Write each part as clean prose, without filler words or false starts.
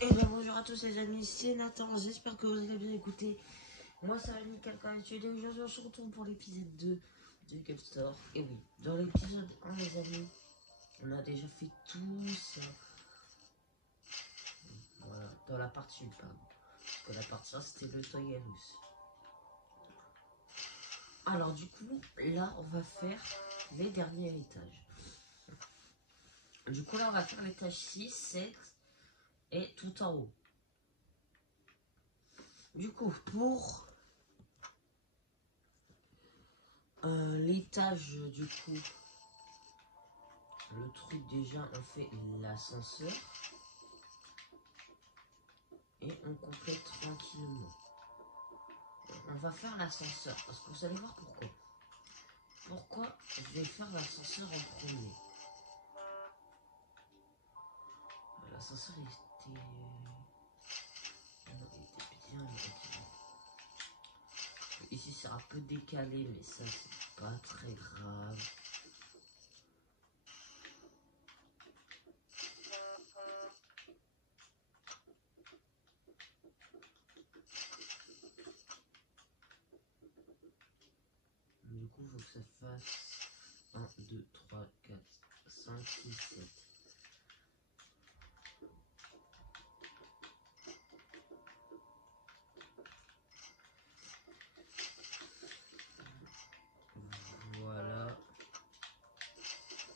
Et bien bonjour à tous les amis, c'est Nathan, j'espère que vous allez bien écouter. Moi ça va nickel comme d'habitude et aujourd'hui on se retrouve pour l'épisode 2 de Game Store. Et oui, dans l'épisode 1 les amis, on a déjà fait tout ça. Voilà, dans la partie 1 pardon. Parce que la partie 1 c'était le Toyarus. Alors du coup, là on va faire les derniers étages. Du coup là on va faire l'étage 6, 7 et tout en haut. Du coup pour l'étage du coup, le truc déjà on fait l'ascenseur et on complète tranquillement. On va faire l'ascenseur parce que vous allez voir pourquoi. Pourquoi je vais faire l'ascenseur en premier. L'ascenseur était... Non, il était bien. Ici c'est un peu décalé mais ça c'est pas très grave. Du coup, il faut que ça fasse 1, 2, 3, 4, 5, 6, 7. Voilà.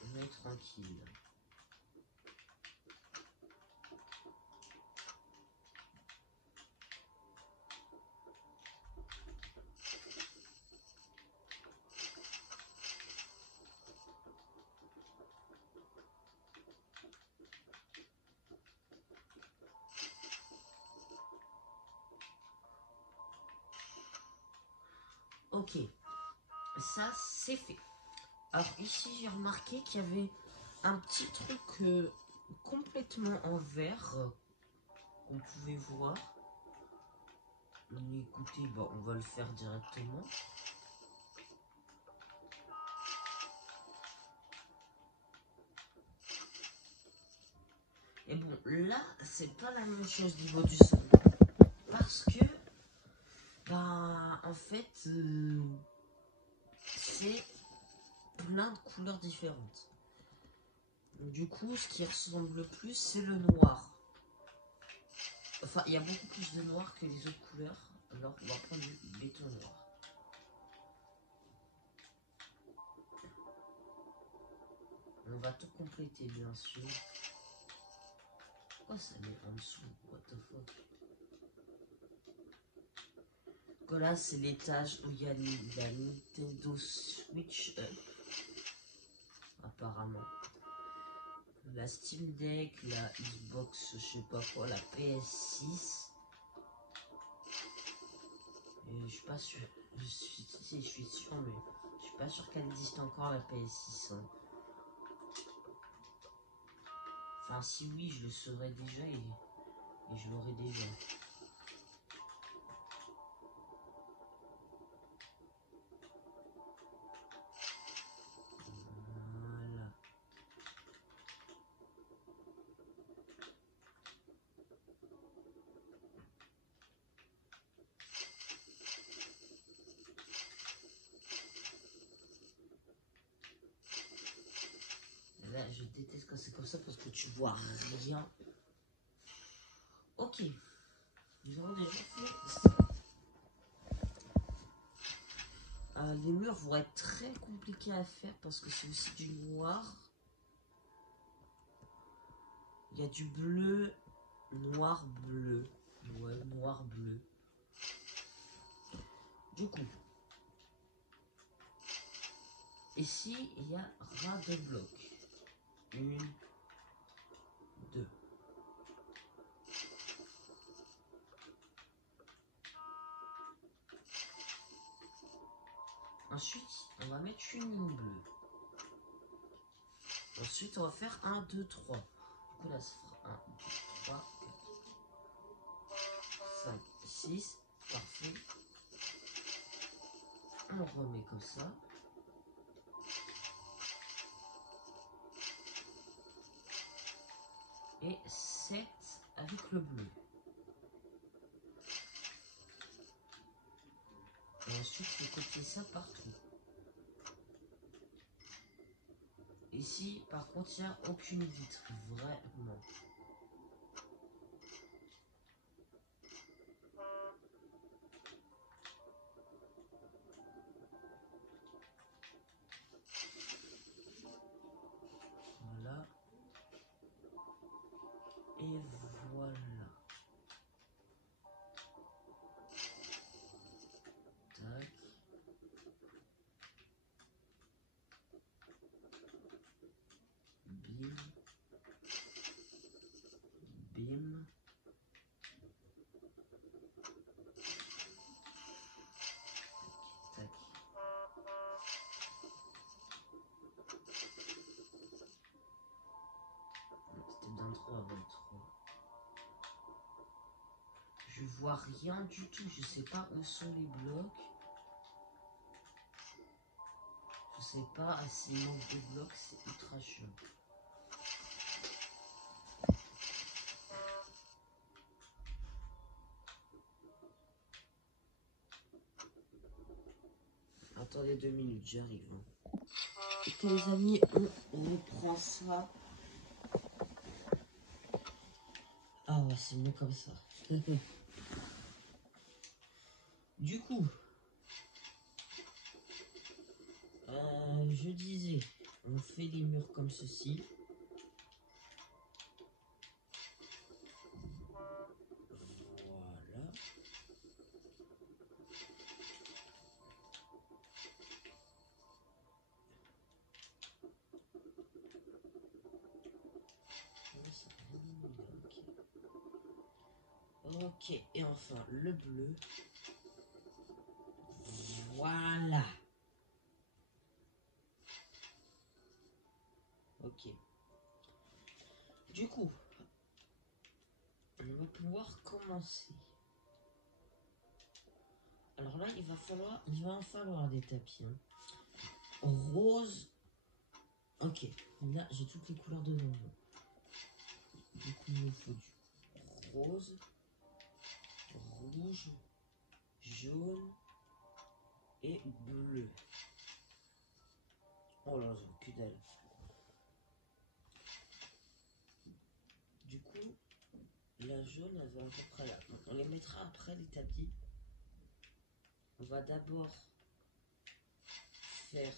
On est tranquille. Ok, ça c'est fait. Alors ici j'ai remarqué qu'il y avait un petit truc complètement en vert qu'on pouvait voir. Écoutez, bon, on va le faire directement. Et bon, là c'est pas la même chose au niveau du son. Parce que, bah, en fait, c'est plein de couleurs différentes. Du coup, ce qui ressemble le plus, c'est le noir. Enfin, il y a beaucoup plus de noir que les autres couleurs. Alors, on va prendre du béton noir. On va tout compléter, bien sûr. Pourquoi ça met en dessous? What the fuck? Donc là, c'est l'étage où il y a la Nintendo Switch Up. Apparemment. La Steam Deck, la Xbox, je sais pas quoi, la PS6. Et je suis pas sûr. Je suis sûr, mais je suis pas sûr qu'elle existe encore la PS6. Hein. Enfin, si oui, je le saurais déjà et je l'aurais déjà. Voilà. Là, je déteste quand c'est comme ça parce que tu vois rien. Ok. Nous avons déjà fait ça. Les murs vont être très compliqués à faire parce que c'est aussi du noir. Il y a du bleu, noir, bleu. Ouais, noir, bleu. Du coup, ici, il y a ras de blocs. 1, 2. Ensuite, on va mettre une ligne bleue. Ensuite, on va faire 1, 2, 3. Du coup, là, ça fera 1, 2, 3, 4, 5, 6. Parfait. On remet comme ça. Et 7 avec le bleu. Et ensuite, il faut copier ça partout. Ici, par contre, il n'y a aucune vitre. Vraiment. Voilà. Et voilà. Tac. Bim. Bim. Tac. C'était d'un 3 dans le 3. Je vois rien du tout. Je sais pas où sont les blocs. Je sais pas. S'il manque de blocs, c'est ultra chiant. Attendez 2 minutes, j'arrive. Ok les amis, on reprend ça. Ah ouais, c'est mieux comme ça. Du coup, je disais, on fait les murs comme ceci. Voilà. Ok, et enfin le bleu. Voilà. Ok. Du coup, on va pouvoir commencer. Alors là, il va en falloir des tapis. Hein. Rose. Ok, là j'ai toutes les couleurs dedans. Du coup, il me faut du rose, rouge, jaune et bleu. Oh là, que dalle. Du coup, la jaune, elle va à peu près là. Donc, on les mettra après les tapis. On va d'abord faire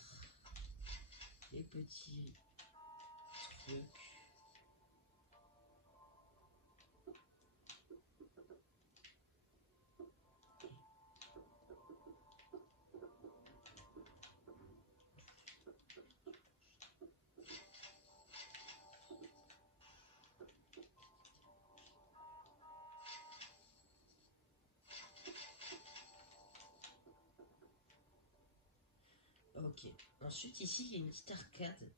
les petits trucs. Ok. Ensuite, ici, il y a une petite arcade.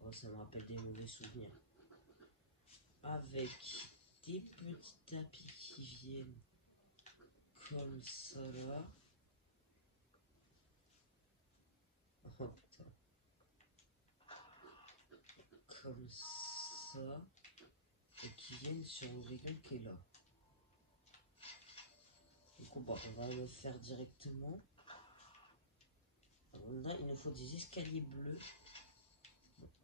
Oh, ça me rappelle des mauvais souvenirs. Avec des petits tapis qui viennent comme ça là. Oh putain. Comme ça. Et qui viennent sur le rayon qui est là. Du coup, bon, on va le faire directement. Là, il nous faut des escaliers bleus.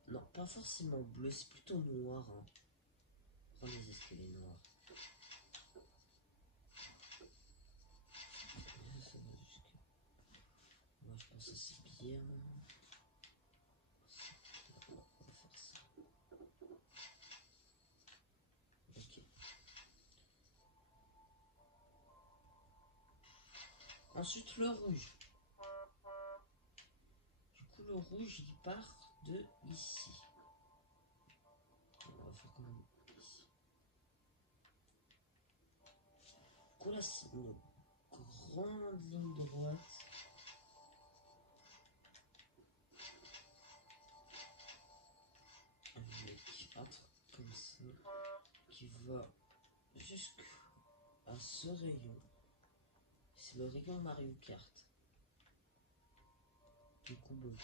Non, pas forcément bleu, c'est plutôt noir. Hein. Prends les escaliers noirs. Ça va jusqu'à... Moi, je pense que c'est bien. On va faire ça. Ok. Ensuite, le rouge. Du coup, le rouge, il part de ici. On va faire comme ici. Du coup, là, c'est une grande ligne droite. Avec un truc comme ça. Qui va jusqu'à ce rayon. C'est le rayon Mario Kart. Du coup, bon.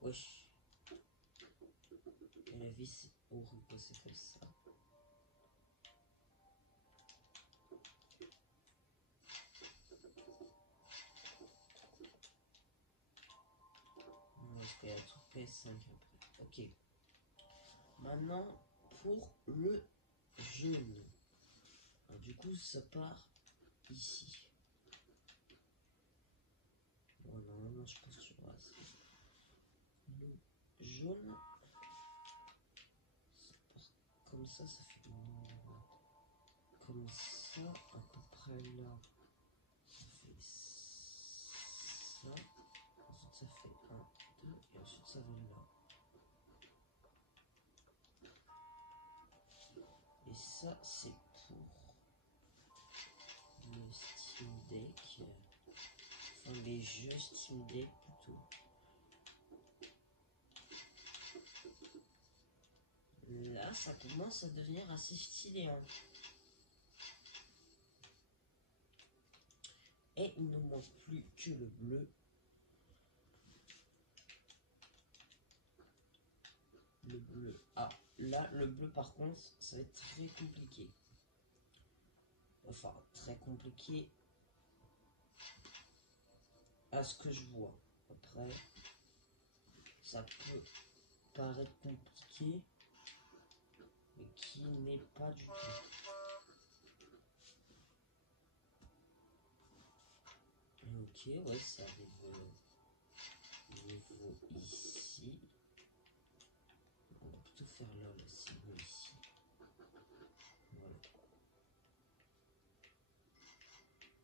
Wesh. Et la vis, oh, c'est comme ça. PS5 après. Ok. Maintenant, pour le jaune. Alors, du coup, ça part ici. Bon, normalement, je pense que je vois le jaune. Comme ça fait comme ça, à peu près là, ça fait ça. Ensuite, ça fait 1, 2, et ensuite, ça va là. Et ça, c'est pour le Steam Deck. Enfin, les jeux Steam Deck plutôt. Là, ça commence à devenir assez stylé. Hein. Et il ne manque plus que le bleu. Le bleu. Ah, là, le bleu, par contre, ça va être très compliqué. Enfin, très compliqué à ce que je vois. Après, ça peut paraître compliqué, mais qui n'est pas du tout. Ok, ouais, ça arrive niveau ici. On va plutôt faire là, c'est bon ici. Voilà.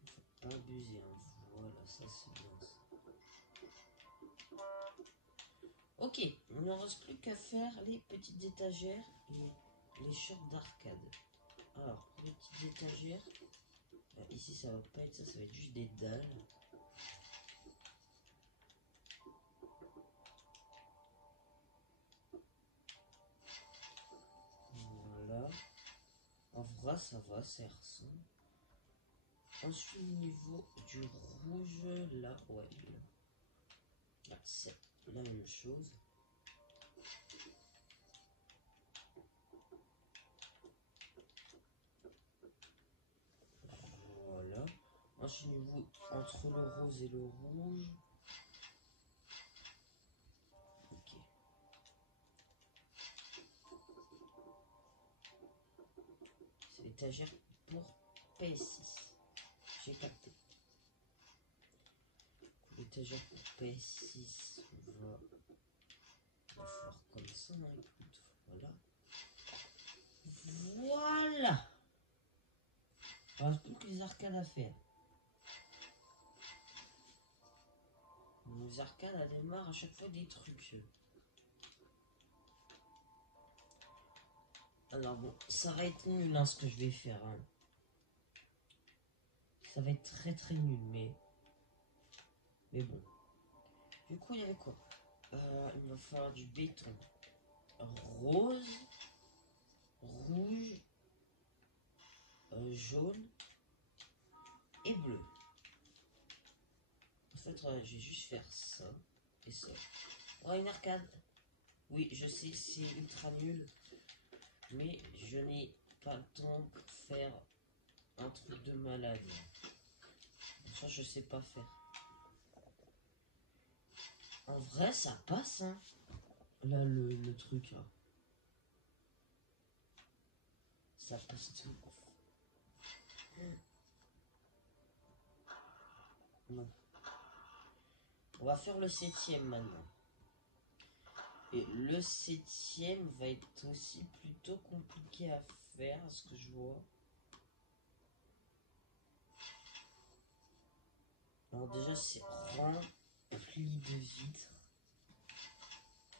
Faut pas abuser, hein. Voilà, ça c'est bien ça. Ok, il ne reste plus qu'à faire les petites étagères et les shorts d'arcade. Alors, pour les petites étagères, ici ça va pas être ça, ça va être juste des dalles. Voilà. En vrai, ça va, ça ressemble. Ensuite, au niveau du rouge, là, ouais, là, c'est la même chose. Voilà. Ensuite, au niveau entre le rose et le rouge. Ok. C'est l'étagère pour PS6. J'ai capté. L'étagère pour PS6 va faire comme ça, hein, écoute. Voilà. Voilà. Il reste plus que les arcades à faire. Les arcades, elles démarrent à chaque fois des trucs. Alors bon, ça va être nul hein, ce que je vais faire. Hein. Ça va être très très nul, mais bon. Du coup, il y avait quoi il va falloir du béton rose, rouge, jaune et bleu. En fait, je vais juste faire ça et ça. Oh, une arcade. Oui, je sais, c'est ultra nul. Mais je n'ai pas le temps pour faire un truc de malade. Ça, je sais pas faire. En vrai, ça passe, hein. Là, le truc, là. Ça passe tout. Non. On va faire le 7e maintenant. Et le 7e va être aussi plutôt compliqué à faire, ce que je vois. Alors déjà, c'est rempli de vitres.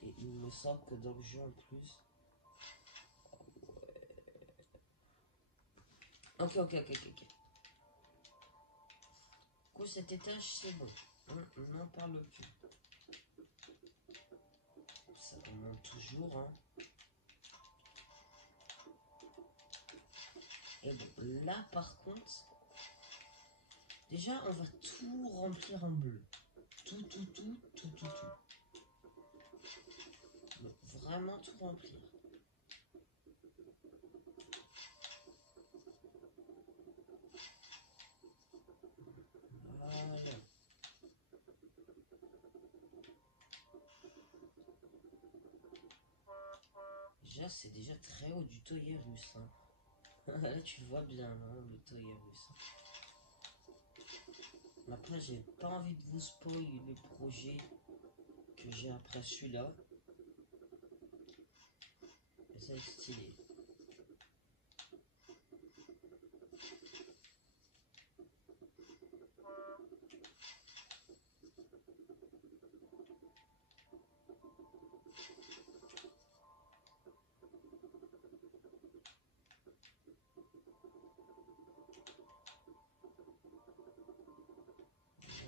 Et il me semble que dans le jeu en plus... Ok. Du coup, cet étage, c'est bon. On n'en parle plus. Ça remonte toujours, hein. Et bon, là, par contre... Déjà, on va tout remplir en bleu. Tout. Donc, vraiment tout remplir. Voilà. déjà, c'est déjà très haut du Toyerus. Hein. Là, tu vois bien hein, le Toyerus. Après, j'ai pas envie de vous spoil le projet que j'ai après celui-là. Mais ça va être stylé.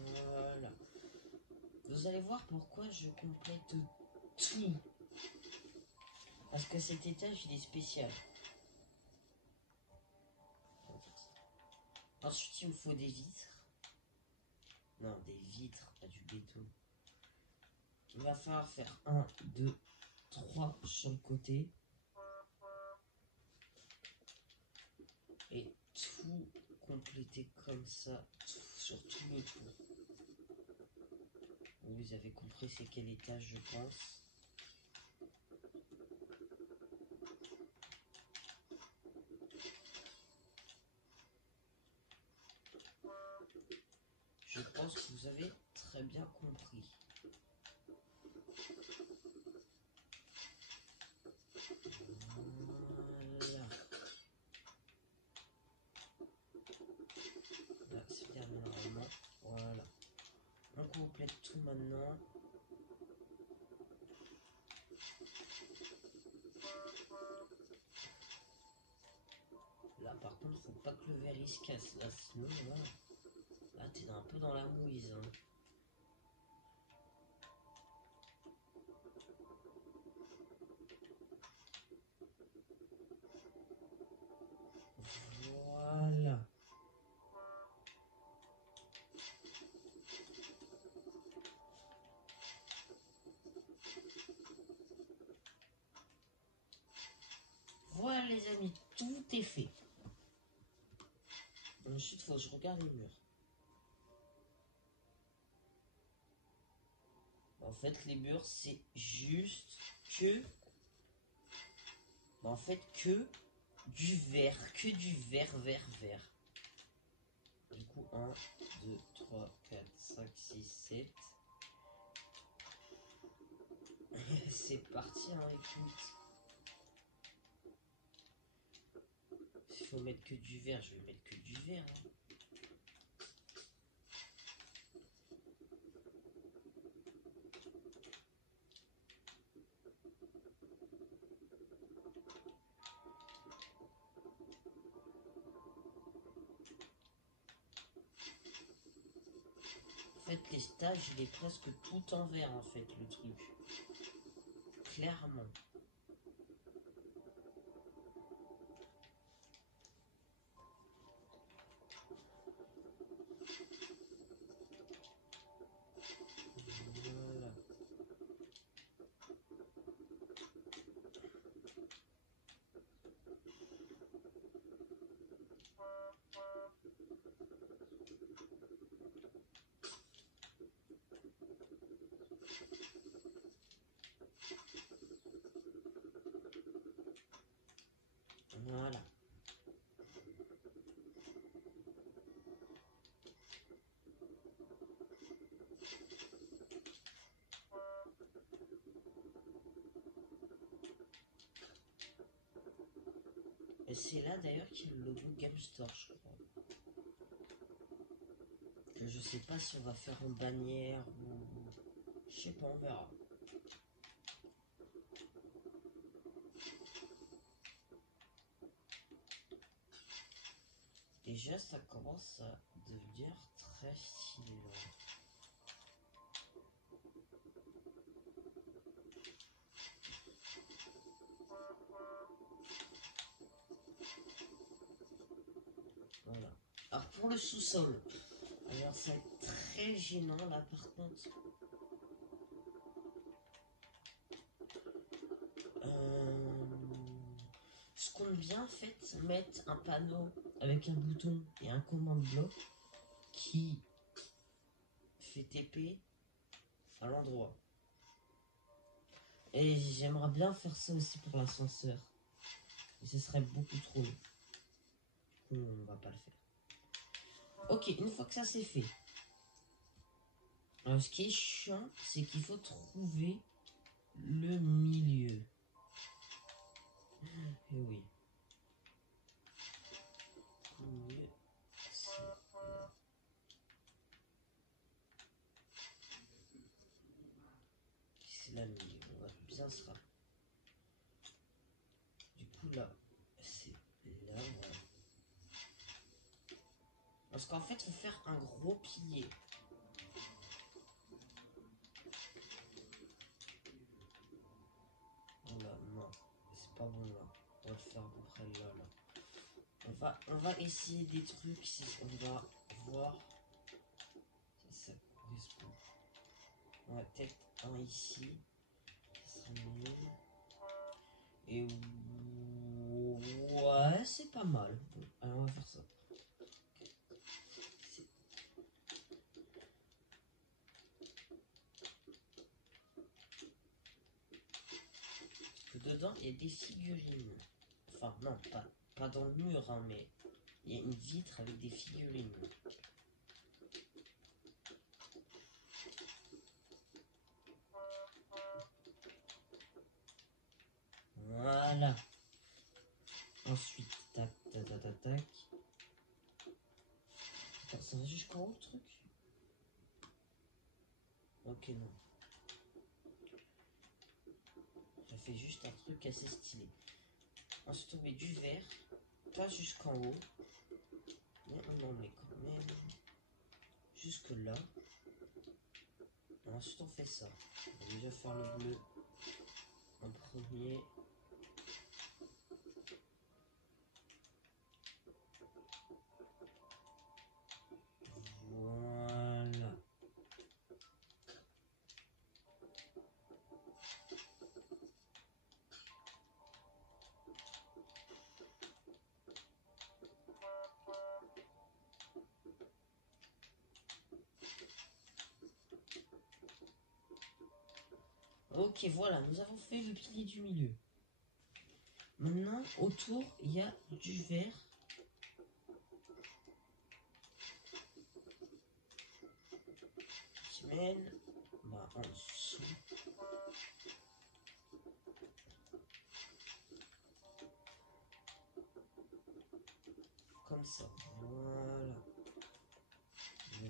Voilà. Vous allez voir pourquoi je complète tout. Parce que cet étage, il est spécial. Ensuite, il me faut des vitres. Non, des vitres, pas du béton. Il va falloir faire 1, 2, 3 sur le côté. Et tout compléter comme ça, sur tout le tour. Vous avez compris c'est quel étage, je pense. Je pense que vous avez très bien compris. Voilà. Là, c'est terminé normalement. Voilà. On complète tout maintenant. Là, par contre, faut pas que le verre il se casse. Là, sinon, là t'es un peu dans la mouise. Hein. Voilà. Voilà les amis, tout est fait. Ensuite, il faut que je regarde les murs. En fait, les murs, c'est juste que... En fait, que du vert. Que du vert, vert, vert. Du coup, 1, 2, 3, 4, 5, 6, 7. C'est parti, hein, écoute. S'il faut mettre que du vert, je vais mettre que du vert. Hein. En fait, les stages, il est presque tout en vert, en fait, le truc. Clairement. Voilà. Voilà. Et c'est là d'ailleurs qu'il y a le logo Game Store, je crois. Que je sais pas si on va faire en bannière ou... Je sais pas, on verra. Déjà, ça commence à devenir très stylé. Voilà. Alors pour le sous-sol, alors ça va être très gênant là par contre. Je compte bien en fait mettre un panneau avec un bouton et un commande bloc qui fait TP à l'endroit. Et j'aimerais bien faire ça aussi pour l'ascenseur. Mais ce serait beaucoup trop long. Du coup, on va pas le faire. Ok, une fois que ça c'est fait. Alors, ce qui est chiant, c'est qu'il faut trouver le milieu. Et oui. Le milieu, c'est là le milieu. On va bien se rappeler. Du coup, là, c'est là. Voilà. Parce qu'en fait, il faut faire un gros pilier. Voilà, non, c'est pas bon là. On va le faire à peu près là. On va essayer des trucs si on va voir si ça correspond. On va peut-être un ici. Ça serait mieux. Et ouais, c'est pas mal. Bon, allez, on va faire ça. Parce que dedans, il y a des figurines. Enfin, non, pas dans le mur, hein, mais il y a une vitre avec des figurines. Voilà. Ensuite, tac, tac, tac, tac, tac. Attends, ça va jusqu'en haut le truc? Ok, non. Ça fait juste un truc assez stylé. Ensuite, on met du verre. Pas jusqu'en haut. Mais on en met quand même jusque là. Ensuite, on fait ça. On va déjà faire le bleu en premier. Voilà. Ok, voilà, nous avons fait le pilier du milieu. Maintenant, autour, il y a du verre. Qui mène en dessous. Comme ça, voilà.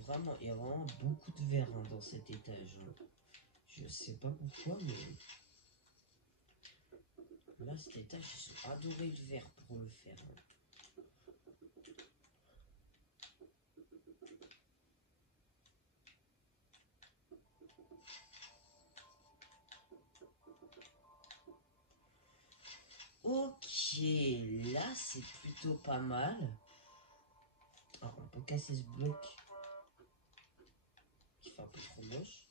Vraiment, il y a vraiment beaucoup de verre dans cet étage. Je sais pas pourquoi, mais là, cet étage, ils ont adoré le verre pour le faire. Ok, là, c'est plutôt pas mal. Alors, on peut casser ce bloc qui fait un peu trop moche.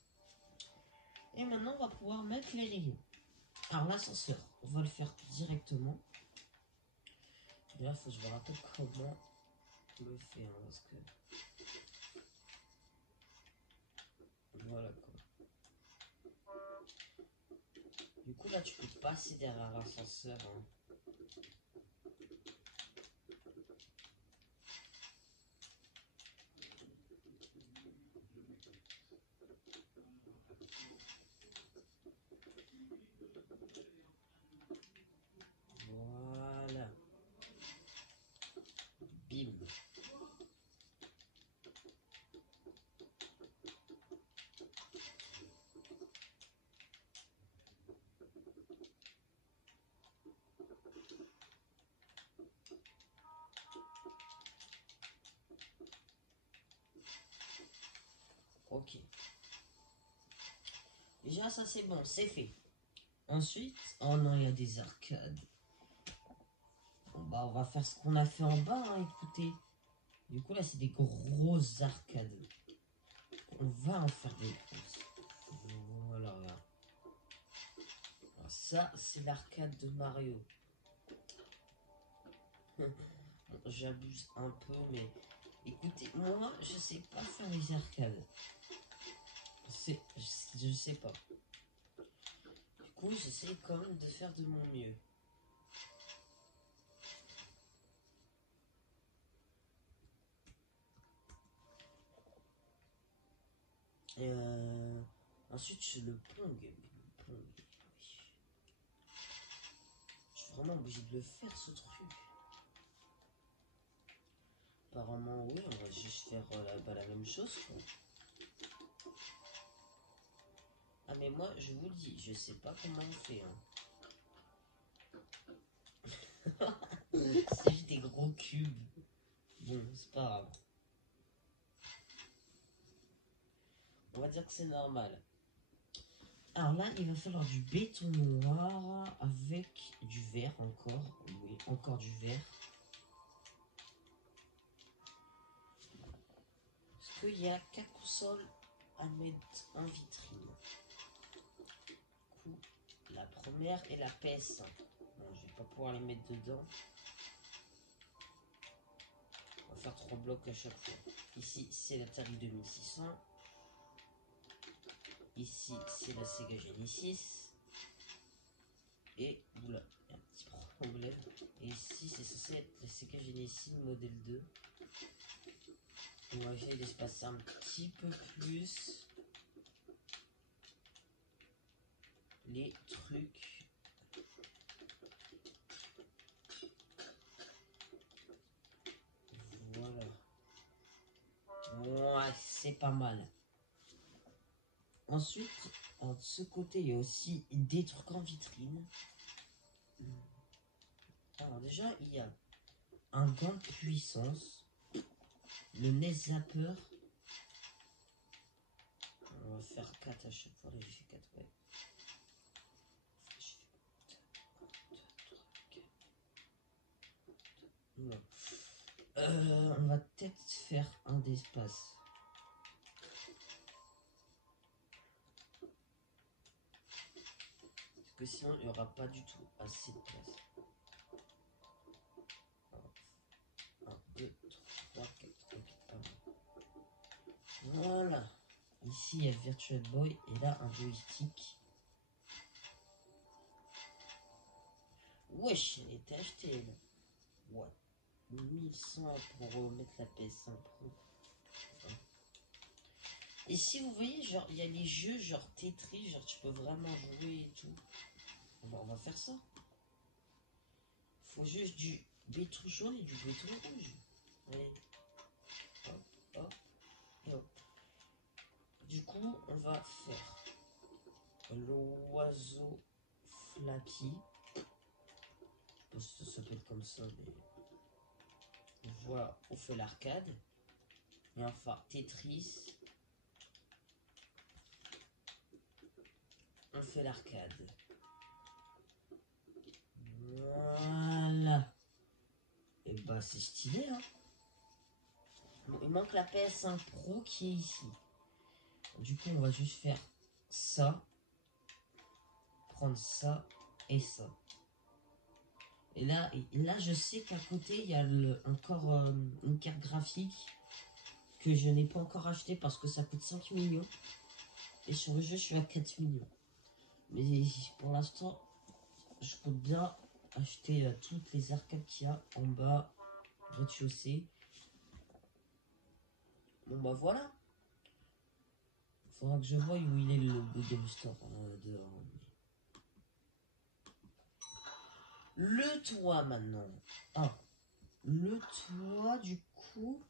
Et maintenant, on va pouvoir mettre les rayons. Alors, l'ascenseur, on va le faire directement. Là, il faut que je me rappelle comment le faire. Parce que... Voilà quoi. Du coup, là, tu peux passer derrière l'ascenseur. Hein. Voilà. Bim. Ok. Déjà, ça c'est bon, c'est fait. Ensuite, oh non, il y a des arcades. Bon, bah, on va faire ce qu'on a fait en bas, hein, écoutez. Du coup, là, c'est des grosses arcades. On va en faire des grosses. Voilà, regarde. Alors, ça, c'est l'arcade de Mario. Bon, j'abuse un peu, mais écoutez, moi, je sais pas faire les arcades. Je sais pas. Du coup, j'essaie quand même de faire de mon mieux. Ensuite, je le pong. Le pong, oui. Je suis vraiment obligé de le faire, ce truc. Apparemment, oui, on va juste faire la même chose, quoi. Ah, mais moi, je vous le dis, je sais pas comment on fait, hein. C'est juste des gros cubes. Bon, c'est pas grave. On va dire que c'est normal. Alors là, il va falloir du béton noir avec du vert encore. Oui, encore du vert. Parce qu'il y a 4 consoles à mettre en vitrine. Du coup, la première est la PS1. Bon, je vais pas pouvoir les mettre dedans. On va faire 3 blocs à chaque fois. Ici, c'est la Atari 2600. Ici, c'est la Sega Genesis. Et, oula, il y a un petit problème. Et ici, c'est censé être la Sega Genesis modèle 2. On va essayer d'espacer un petit peu plus les trucs. Voilà. Ouais, c'est pas mal. Ensuite, de ce côté, il y a aussi des trucs en vitrine. Alors déjà, il y a un gant de puissance, le NES Zapper. On va faire 4 à chaque fois. Là, j'ai fait 4, ouais. Non. On va peut-être faire un d'espace. Parce que sinon, il n'y aura pas du tout assez de place. 1, 2, 3, 4. Ok, pas mal. Voilà. Ici, il y a Virtual Boy et là, un joystick. Wesh, elle était achetée, là. Ouais. 1100 pour mettre la PS5 Pro. Enfin. Et si vous voyez, genre, il y a les jeux, genre Tetris, genre, tu peux vraiment jouer et tout. On va faire ça. Faut juste du béton jaune et du béton rouge. Allez. Hop, hop, et hop. Du coup, on va faire l'oiseau Flappy. Je sais pas si ça s'appelle comme ça, mais... Voilà, on fait l'arcade. Et enfin, Tetris. On fait l'arcade. Voilà. Et bah, c'est stylé, hein. Bon, il manque la PS5 Pro qui est ici. Du coup, on va juste faire ça. Prendre ça et ça. Et là, je sais qu'à côté, il y a encore une carte graphique que je n'ai pas encore acheté parce que ça coûte 5 millions. Et sur le jeu, je suis à 4 millions. Mais pour l'instant, je compte bien acheter toutes les arcades qu'il y a en bas, rez-de-chaussée. Bon bah voilà. Faudra que je voie où il est le Game Store dehors. Le toit maintenant. Ah, le toit du coup,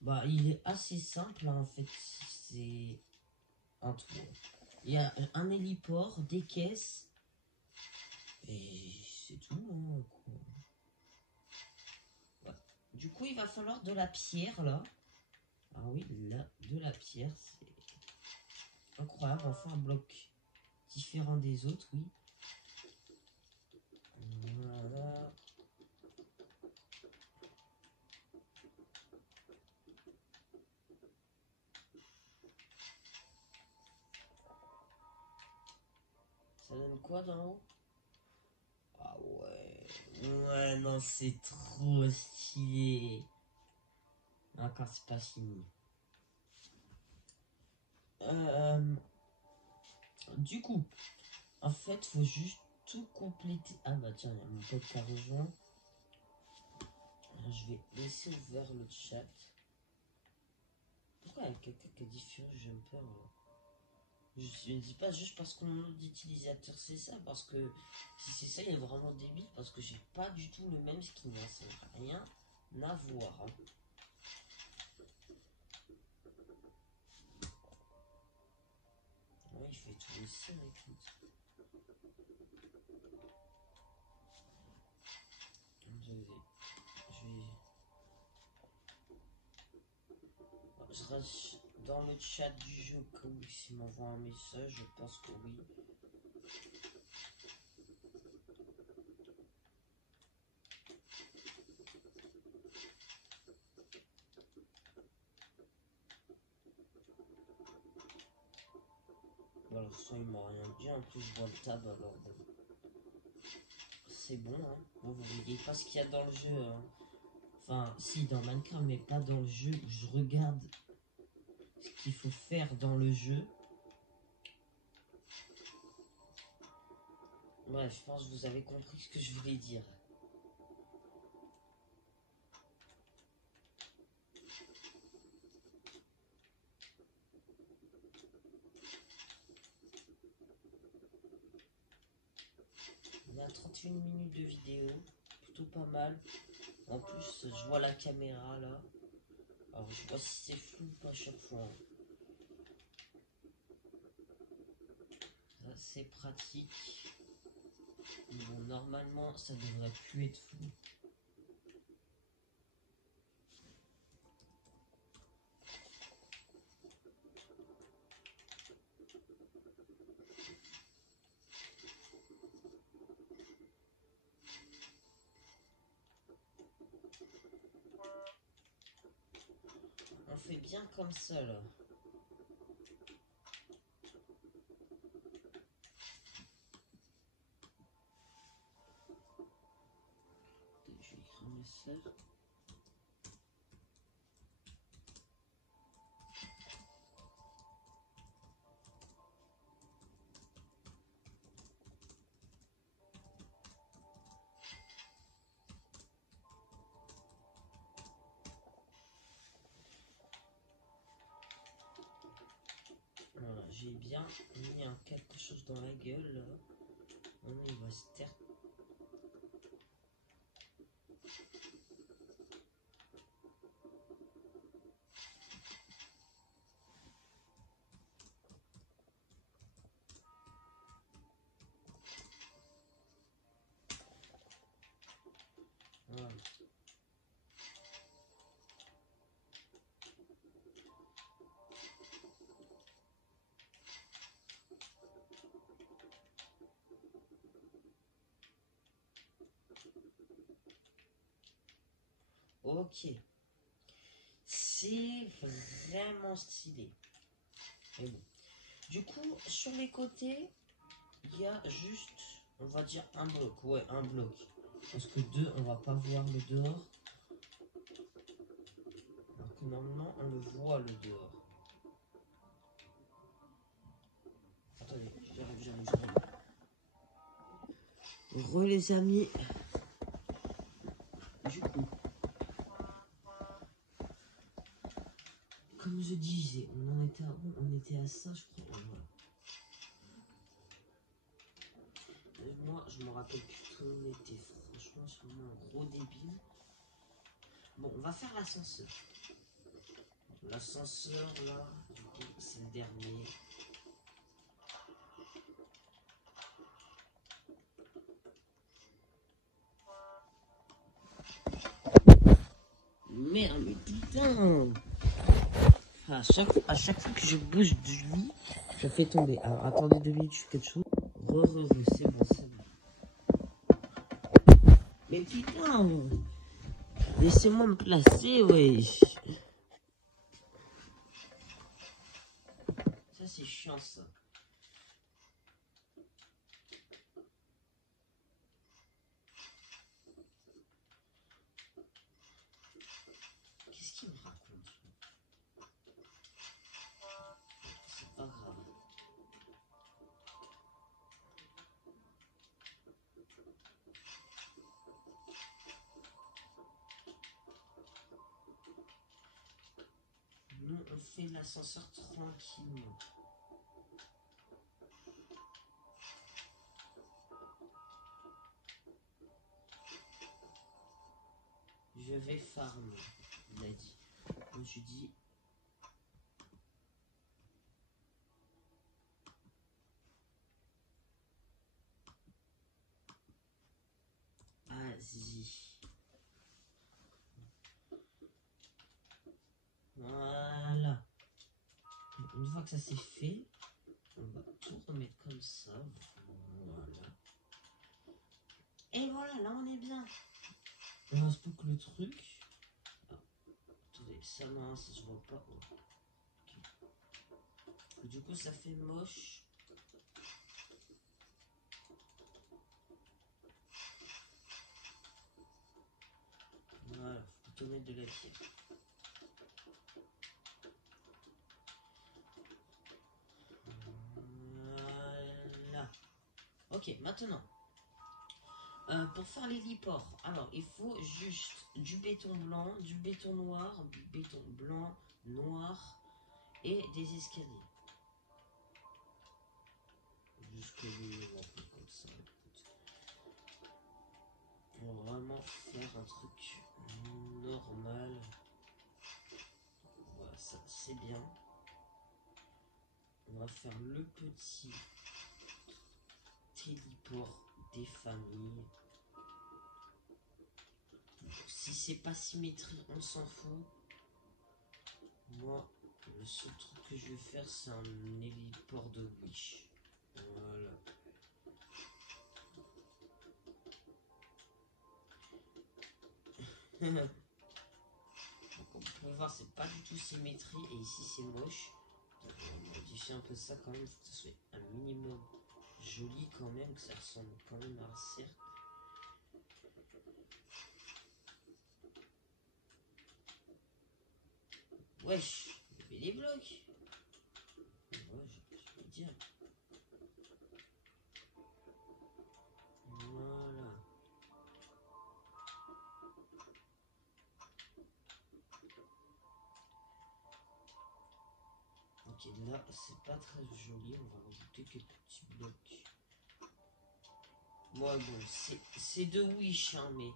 bah il est assez simple hein, en fait. C'est un toit. Il y a un héliport, des caisses et c'est tout. Hein, quoi. Ouais. Du coup, il va falloir de la pierre là. Ah oui, là, de la pierre, c'est incroyable. Enfin, un bloc différent des autres, oui. Voilà. Ça donne quoi d'en haut? Ah ouais. Ouais, non, c'est trop stylé. Encore, c'est pas fini. Du coup, En fait, faut juste tout compléter. Ah bah tiens, il y a mon pote qui a rejoint. Je vais laisser ouvert le chat. Pourquoi il y a quelqu'un qui a différent jumper là? Je ne dis pas juste parce que mon nom d'utilisateur c'est ça, parce que si c'est ça, il est vraiment débile, parce que j'ai pas du tout le même skin, hein, ça n'a rien à voir. Hein. Ouais, il fait tout aussi avec lui. Je reste dans le chat du jeu, comme s'il m'envoie un message, je pense que oui. Alors ça il m'a rien dit, en plus je vois le tab alors bon. C'est bon hein. Bon, vous voyez pas ce qu'il y a dans le jeu hein. Enfin si dans Minecraft mais pas dans le jeu où je regarde ce qu'il faut faire dans le jeu. Ouais je pense que vous avez compris ce que je voulais dire. Il y a 31 minutes de vidéo, plutôt pas mal. En plus je vois la caméra là. Alors je vois si c'est flou ou pas à chaque fois. Ça c'est pratique. Bon, normalement ça devrait plus être flou. On fait bien comme ça là. Je vais écrire un message. Voilà, j'ai bien mis quelque chose dans la gueule là. On y va se taire. Voilà. Ok. C'est vraiment stylé. Mais bon. Du coup, sur les côtés, il y a juste, on va dire un bloc. Ouais, un bloc. Parce que deux, on va pas voir le dehors. Alors que normalement, on le voit le dehors. Attendez, j'arrive. Re les amis. Du coup, comme je disais, on était à ça, je crois. Voilà. Moi, je me rappelle plus tout on était. Franchement, je suis vraiment un gros débile. Bon, on va faire l'ascenseur. L'ascenseur, là, du coup, c'est le dernier. Merde, mais putain! À chaque fois que je bouge du lit, je fais tomber. Alors, attendez 2 minutes, je fais quelque chose. C'est bon, c'est bon. Mais putain! Laissez-moi me placer, wesh! Ça, c'est chiant, ça. Qu'est-ce qu'il me raconte? C'est pas grave. Nous, on fait l'ascenseur tranquillement. Je vais farm, il a dit. Donc je dis... Vas-y. Voilà. Une fois que ça c'est fait, on va tout remettre comme ça. Voilà. Et voilà, là on est bien. Il reste plus que le truc. Ah, attendez, ça non, ça se voit pas. Oh. Okay. Du coup ça fait moche. Voilà, faut plutôt mettre de la pierre. Voilà. Ok, maintenant. Pour faire l'héliport, alors il faut juste du béton blanc, du béton noir, du béton blanc, noir et des escaliers. L'escalier, on fait comme ça. On va vraiment faire un truc normal. Voilà, ça c'est bien. On va faire le petit téléport des familles. Si c'est pas symétrique, on s'en fout. Moi, le seul truc que je vais faire, c'est un héliport de Wish. Voilà. Donc, on peut voir, c'est pas du tout symétrique. Et ici, c'est moche. Donc, on va modifier un peu ça quand même. Il faut que ça soit un minimum joli quand même. Que ça ressemble quand même à un cercle. Wesh, il y avait des blocs. Ouais, je vais dire. Voilà. Ok, là, c'est pas très joli. On va rajouter quelques petits blocs. Moi, bon, c'est de Wish, hein, mais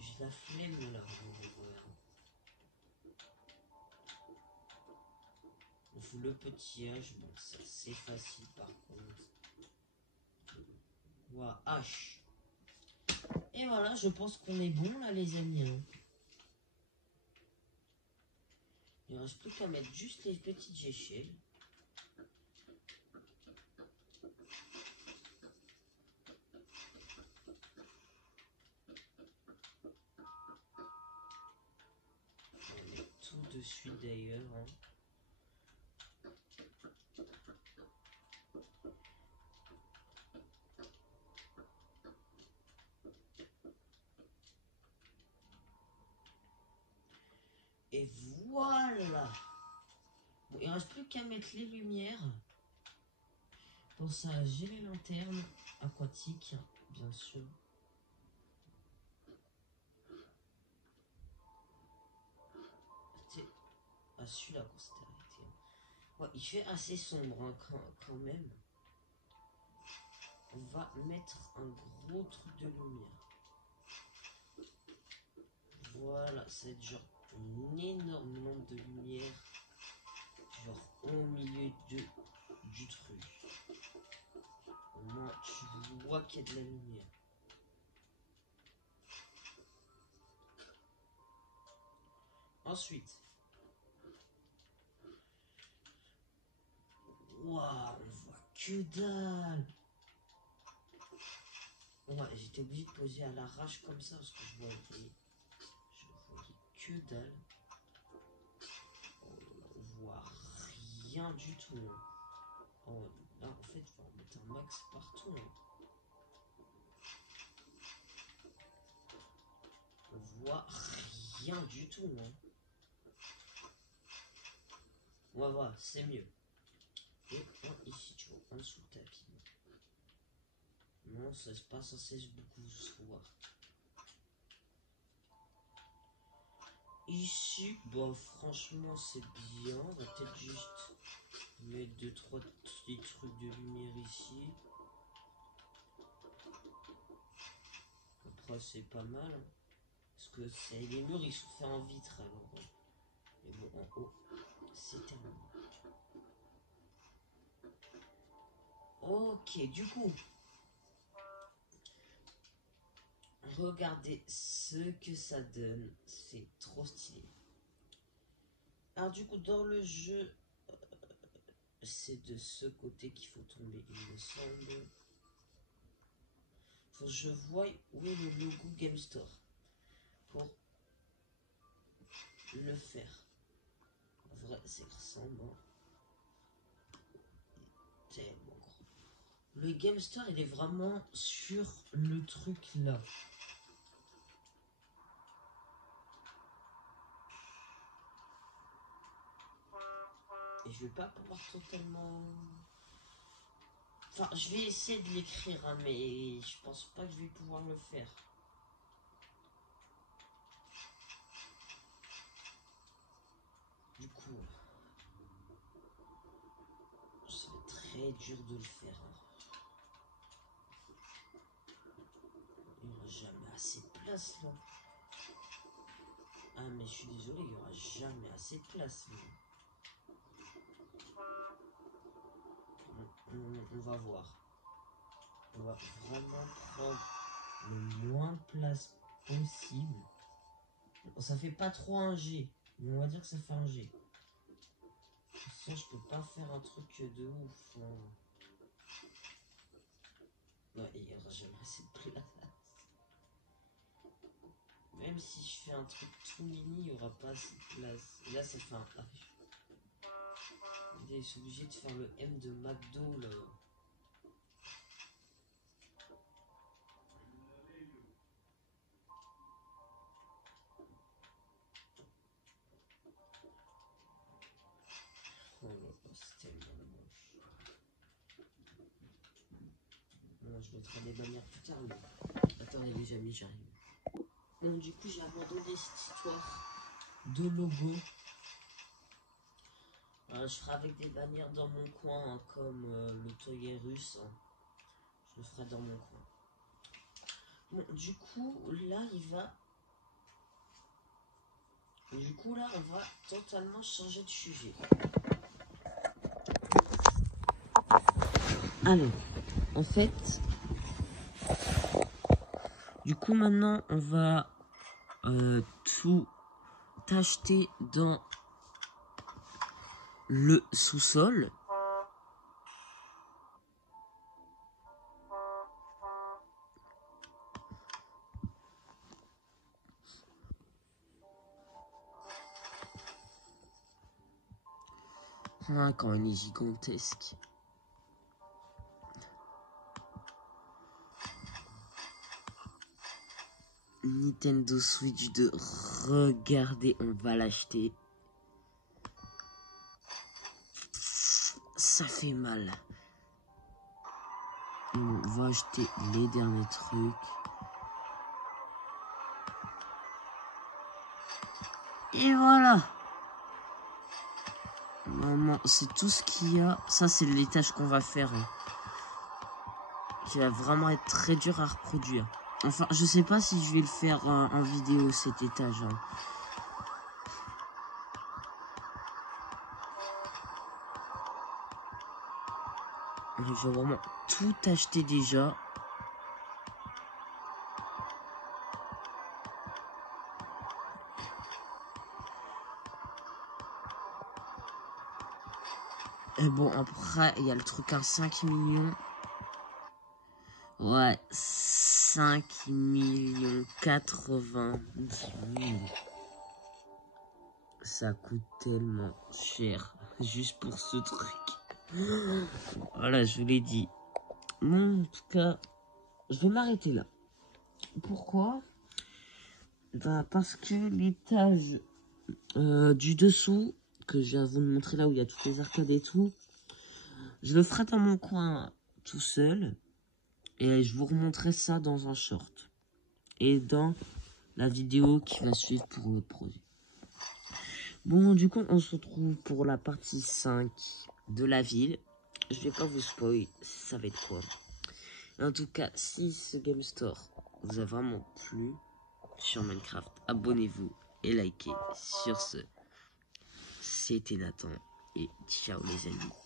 j'ai la flemme là. On fout le petit H. Bon, ça c'est facile par contre. Voilà, H. Et voilà, je pense qu'on est bon là, les amis. Hein. Il ne reste plus qu'à mettre juste les petites échelles. On met tout de suite d'ailleurs. Hein. Et voilà. Bon, il ne reste plus qu'à mettre les lumières. Pour ça, j'ai les lanternes aquatiques, bien sûr. Ah, celui-là qu'on s'était arrêté. Ouais, il fait assez sombre hein, quand même. On va mettre un gros truc de lumière. Voilà, ça va être genre une énorme lampe de lumière. Genre au milieu du truc. Au moins tu vois qu'il y a de la lumière. Ensuite. Waouh, on voit que dalle. Ouais, j'étais obligé de poser à l'arrache comme ça parce que je voyais que dalle. Oh là là, on voit rien du tout. Hein. Oh, là, en fait, il faut en mettre un max partout. Hein. On voit rien du tout. Hein. Ouais, voilà, c'est mieux. Et ici, tu vois, en dessous le tapis. Non, ça c'est pas censé beaucoup se voir. ici, bah franchement c'est bien. On va peut-être juste mettre 2-3 petits trucs de lumière ici. Après c'est pas mal. Hein, parce que les murs ils sont faits en vitre alors. Mais bon en haut c'est terminé. Ok, du coup. Regardez ce que ça donne. C'est trop stylé. Alors du coup dans le jeu, c'est de ce côté qu'il faut tomber, il me semble. Faut que je vois où est le logo Game Store pour le faire. En vrai, c'est ressemblant. Tellement gros. Le Game Store, il est vraiment sur le truc là. Et je vais pas pouvoir totalement... Enfin, je vais essayer de l'écrire, hein, mais je pense pas que je vais pouvoir le faire. Du coup, ça va être très dur de le faire. Hein. Il n'y aura jamais assez de place là. Ah, mais je suis désolé, il n'y aura jamais assez de place là. On va voir. On va vraiment prendre le moins de place possible. Ça fait pas trop un G, mais on va dire que ça fait un G. Sinon, je peux pas faire un truc de ouf. Hein. Ouais, il n'y aura jamais assez de place. Même si je fais un truc tout mini, il n'y aura pas assez de place. Et là, ça fait un H. Je suis obligé de faire le M de McDo là. Oh là là, c'est tellement moche. Bon, je mettrai des bannières plus tard, mais... Attendez les amis, j'arrive. Bon, du coup, j'ai abandonné cette histoire de logo. Je ferai avec des bannières dans mon coin, hein, comme le Toyer russe. Hein. Je le ferai dans mon coin. Bon, du coup, là, on va totalement changer de sujet. Alors, en fait, du coup, maintenant, on va tout acheter dans le sous-sol. Ah, quand il est gigantesque. Nintendo Switch 2, regardez, on va l'acheter. Ça fait mal. On va acheter les derniers trucs. Et voilà. Maman, c'est tout ce qu'il y a. Ça, c'est l'étage qu'on va faire. Hein. Qui va vraiment être très dur à reproduire. Enfin, je sais pas si je vais le faire en vidéo, cet étage. Hein. Je vais vraiment tout acheter déjà. Et bon, après, il y a le truc à 5 millions. Ouais, 5 millions 90 000. Ça coûte tellement cher, juste pour ce truc. Voilà, je vous l'ai dit. Bon, en tout cas, je vais m'arrêter là. Pourquoi? Bah, parce que l'étage du dessous, que je viens de vous montrer là où il y a toutes les arcades et tout, je le ferai dans mon coin tout seul. Et je vous remontrerai ça dans un short. Et dans la vidéo qui va suivre pour le produit. Bon, du coup, on se retrouve pour la partie 5 de la ville. Je vais pas vous spoiler, ça va être quoi. En tout cas, si ce Game Store vous a vraiment plu sur Minecraft, abonnez-vous et likez. Sur ce, c'était Nathan et ciao les amis.